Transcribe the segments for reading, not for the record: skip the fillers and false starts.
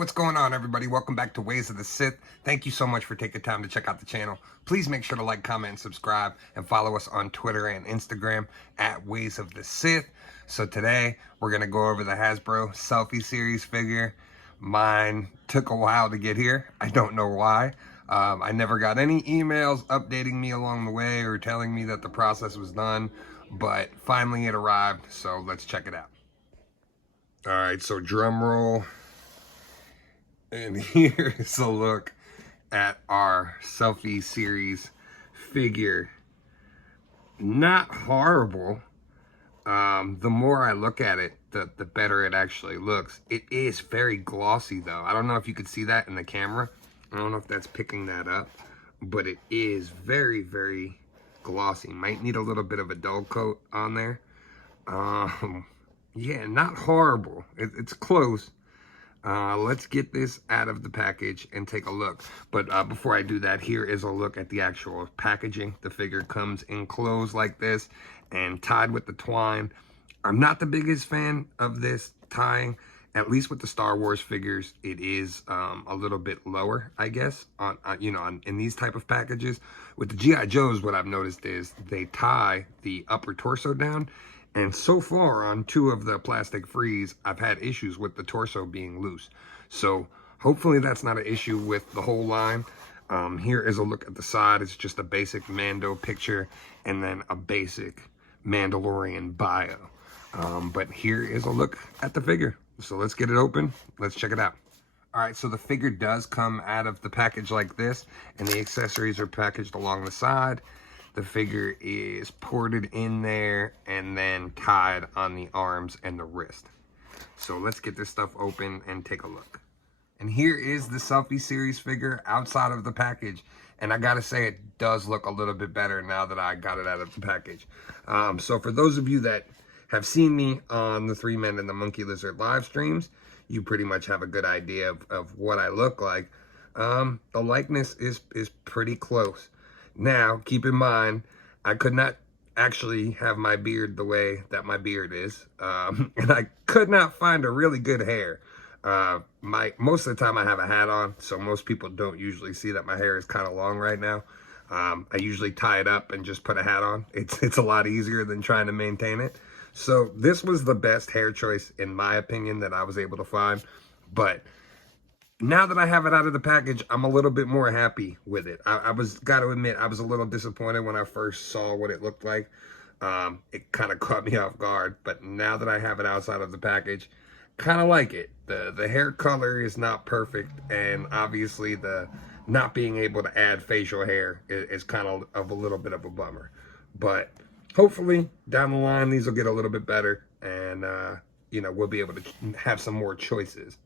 what's going on, everybody? Welcome back to Ways of the Sith. Thank you so much for taking time to check out the channel. Please make sure to like, comment, and subscribe, and follow us on Twitter and Instagram at Ways of the Sith. So today, we're going to go over the Hasbro Selfie series figure. Mine took a while to get here. I don't know why. I never got any emails updating me along the way or telling me that the process was done, but finally it arrived, so let's check it out. All right, so drum roll. And here's a look at our Selfie series figure. Not horrible. The more I look at it, the better it actually looks. It is very glossy though. I don't know if you could see that in the camera. I don't know if that's picking that up, but it is very, very glossy. Might need a little bit of a dull coat on there. Yeah, not horrible. It's close. Let's get this out of the package and take a look. But before I do that, here is a look at the actual packaging. The figure comes enclosed like this and tied with the twine. I'm not the biggest fan of this tying. At least with the Star Wars figures, it is a little bit lower, I guess, in these type of packages. With the G.I. Joes, what I've noticed is they tie the upper torso down. And so far on 2 of the plastic frees, I've had issues with the torso being loose. So hopefully that's not an issue with the whole line. Here is a look at the side. It's just a basic Mando picture and then a basic Mandalorian bio. But here is a look at the figure. So let's get it open. Let's check it out. All right, so the figure does come out of the package like this, and the accessories are packaged along the side. The figure is ported in there and then tied on the arms and the wrist. So let's get this stuff open and take a look. And here is the Selfie series figure outside of the package. And I gotta say, it does look a little bit better now that I got it out of the package. So for those of you that have seen me on the 3 Men and the Monkey Lizard live streams, you pretty much have a good idea of what I look like. The likeness is pretty close. Now, keep in mind, I could not actually have my beard the way that my beard is. And I could not find a really good hair. Most of the time I have a hat on, so most people don't usually see that my hair is kind of long right now. I usually tie it up and just put a hat on. It's a lot easier than trying to maintain it. So this was the best hair choice, in my opinion, that I was able to find. But now that I have it out of the package, I'm a little bit more happy with it. Got to admit, I was a little disappointed when I first saw what it looked like. It kind of caught me off guard, but now that I have it outside of the package, kind of like it. The hair color is not perfect, and obviously the not being able to add facial hair is kind of a little bit of a bummer. But hopefully down the line, these will get a little bit better, and we'll be able to have some more choices.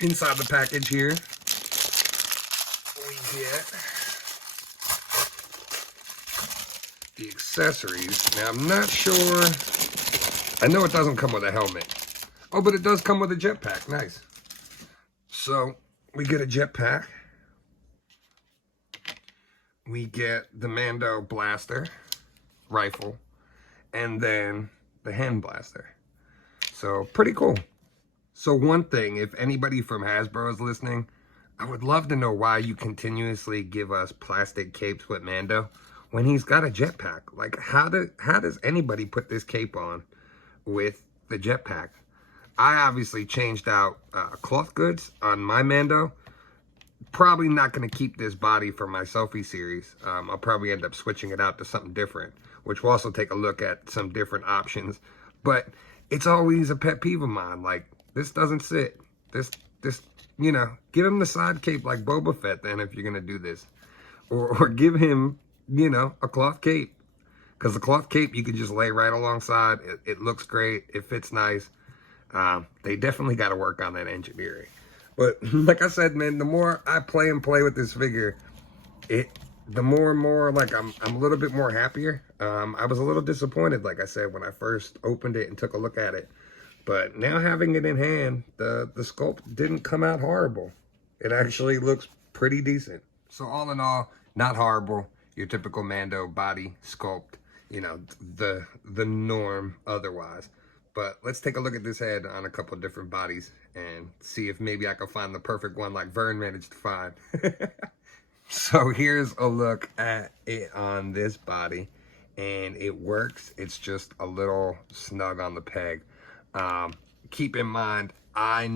Inside the package here, we get the accessories. Now, I'm not sure. I know it doesn't come with a helmet. Oh, but it does come with a jetpack. Nice. So, we get a jetpack. We get the Mando blaster, rifle, and then the hand blaster. So, pretty cool. So one thing, if anybody from Hasbro is listening, I would love to know why you continuously give us plastic capes with Mando when he's got a jetpack. Like, how does anybody put this cape on with the jetpack? I obviously changed out cloth goods on my Mando. Probably not going to keep this body for my Selfie series. I'll probably end up switching it out to something different, which we'll also take a look at some different options. But it's always a pet peeve of mine. Like, this doesn't sit. This, give him the side cape like Boba Fett then if you're going to do this. Or give him, a cloth cape. Because the cloth cape you can just lay right alongside. It looks great. It fits nice. They definitely got to work on that engineering. But like I said, man, the more I play with this figure, the more and more, like, I'm a little bit more happier. I was a little disappointed, like I said, when I first opened it and took a look at it. But now having it in hand, the sculpt didn't come out horrible. It actually looks pretty decent. So all in all, not horrible. Your typical Mando body sculpt, the norm otherwise. But let's take a look at this head on a couple of different bodies and see if maybe I can find the perfect one like Vern managed to find. So here's a look at it on this body, and it works. It's just a little snug on the peg. Keep in mind, I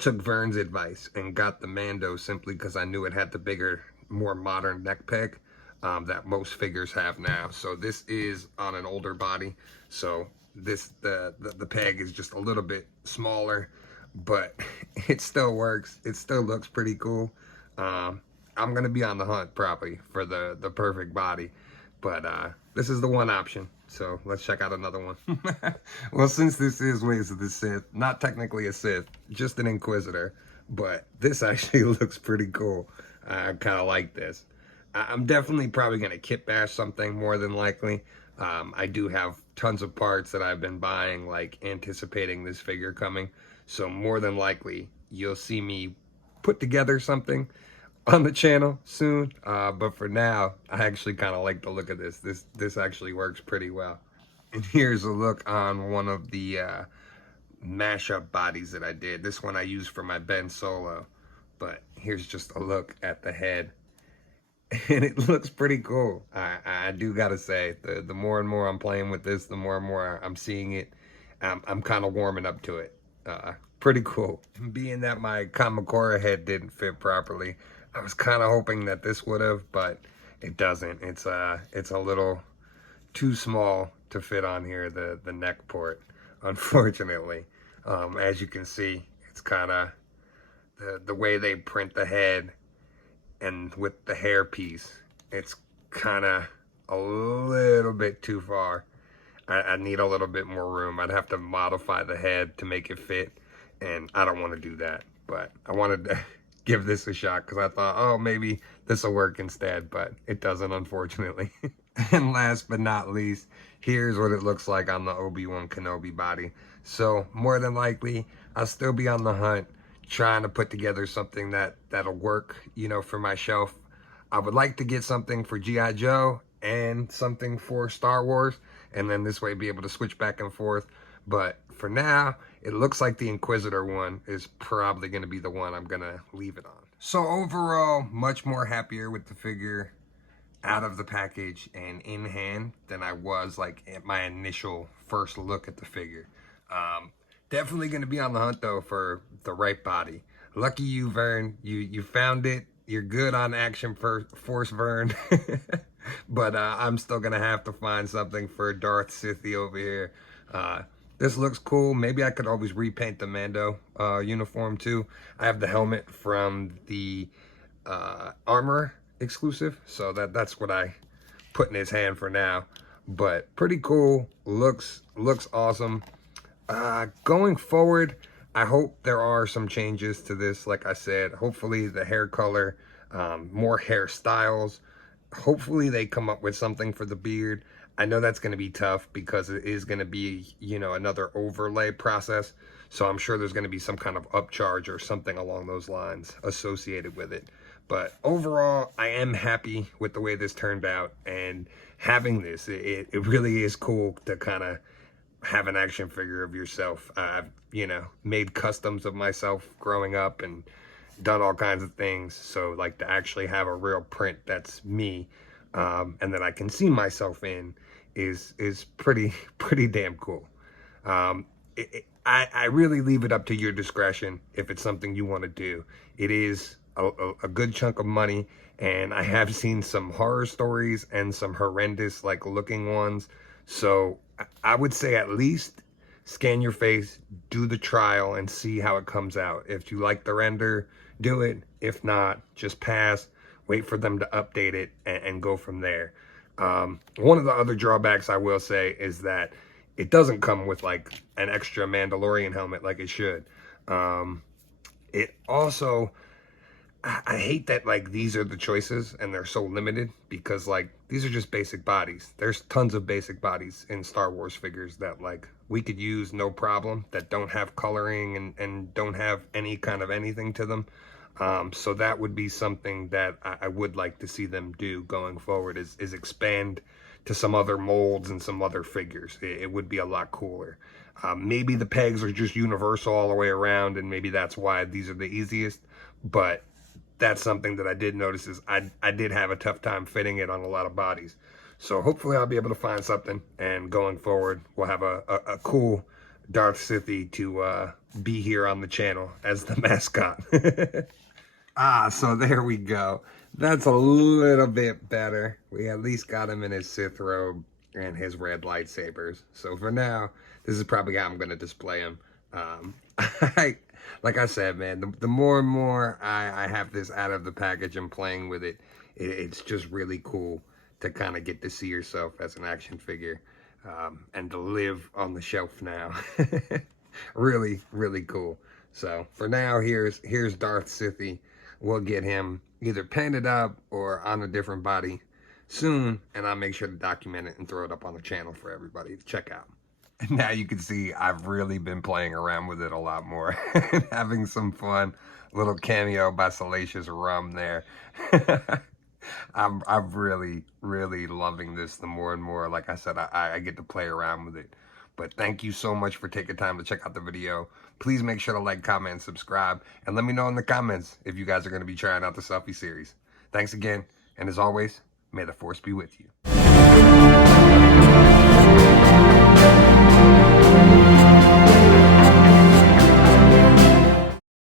took Vern's advice and got the Mando simply because I knew it had the bigger, more modern neck peg that most figures have now. So this is on an older body, so the peg is just a little bit smaller, but it still works. It still looks pretty cool. I'm gonna be on the hunt probably for the perfect body, but this is the one option. So let's check out another one. Well, since this is Ways of the Sith, not technically a Sith, just an Inquisitor, but this actually looks pretty cool. I kind of like this. I'm definitely probably gonna kit bash something more than likely. I do have tons of parts that I've been buying, like anticipating this figure coming. So more than likely, you'll see me put together something on the channel soon, but for now, I actually kind of like the look of this. This actually works pretty well. And here's a look on one of the mashup bodies that I did. This one I used for my Ben Solo, but here's just a look at the head, and it looks pretty cool. I do gotta say, the more and more I'm playing with this, the more and more I'm seeing it, I'm kind of warming up to it. Pretty cool. Being that my Kamakura head didn't fit properly, I was kind of hoping that this would have, but it doesn't. It's a little too small to fit on here, the neck port, unfortunately. As you can see, it's kind of the way they print the head, and with the hair piece, it's kind of a little bit too far. I need a little bit more room. I'd have to modify the head to make it fit, and I don't want to do that. But I wanted to give this a shot because I thought, oh, maybe this will work instead, but it doesn't, unfortunately. And last but not least, here's what it looks like on the Obi-Wan Kenobi body. So more than likely, I'll still be on the hunt, trying to put together something that'll work, you know, for my shelf. I would like to get something for G.I. Joe and something for Star Wars, and then this way be able to switch back and forth. But for now, it looks like the Inquisitor one is probably going to be the one I'm going to leave it on. So overall, much more happier with the figure out of the package and in hand than I was like at my initial first look at the figure. Definitely going to be on the hunt though for the right body. Lucky you, Vern. You found it. You're good on Action Force, Vern. But I'm still going to have to find something for Darth Sithy over here. This looks cool. Maybe I could always repaint the Mando uniform too. I have the helmet from the Armor exclusive, so that's what I put in his hand for now. But pretty cool. Looks awesome. Going forward, I hope there are some changes to this. Like I said, hopefully the hair color, more hairstyles. Hopefully they come up with something for the beard. I know that's going to be tough because it is going to be, you know, another overlay process. So I'm sure there's going to be some kind of upcharge or something along those lines associated with it. But overall, I am happy with the way this turned out. And having this, it really is cool to kind of have an action figure of yourself. I've, you know, made customs of myself growing up and done all kinds of things. So like to actually have a real print that's me, and that I can see myself in is pretty damn cool. I really leave it up to your discretion if it's something you want to do. It is a good chunk of money, and I have seen some horror stories and some horrendous like looking ones. So I would say at least scan your face, do the trial, and see how it comes out. If you like the render, do it. If not, just pass. Wait for them to update it and go from there. One of the other drawbacks I will say is that it doesn't come with like an extra Mandalorian helmet like it should. It also, I hate that like these are the choices and they're so limited, because like these are just basic bodies. There's tons of basic bodies in Star Wars figures that like we could use no problem, that don't have coloring and don't have any kind of anything to them. So that would be something that I would like to see them do going forward, is expand to some other molds and some other figures. It would be a lot cooler. Maybe the pegs are just universal all the way around, and maybe that's why these are the easiest. But that's something that I did notice is I did have a tough time fitting it on a lot of bodies. So hopefully I'll be able to find something, and going forward we'll have a cool Darth Sithy to be here on the channel as the mascot. So there we go. That's a little bit better. We at least got him in his Sith robe and his red lightsabers. So for now, this is probably how I'm going to display him. Like I said, man, the more and more I have this out of the package and playing with it, it's just really cool to kind of get to see yourself as an action figure, and to live on the shelf now. Really, really cool. So for now, here's Darth Sithy. We'll get him either painted up or on a different body soon, and I'll make sure to document it and throw it up on the channel for everybody to check out. And now you can see I've really been playing around with it a lot more, having some fun. Little cameo by Salacious Rum there. I'm really, really loving this the more and more. Like I said, I get to play around with it. But thank you so much for taking time to check out the video. Please make sure to like, comment, and subscribe. And let me know in the comments if you guys are going to be trying out the Selfie series. Thanks again. And as always, may the Force be with you.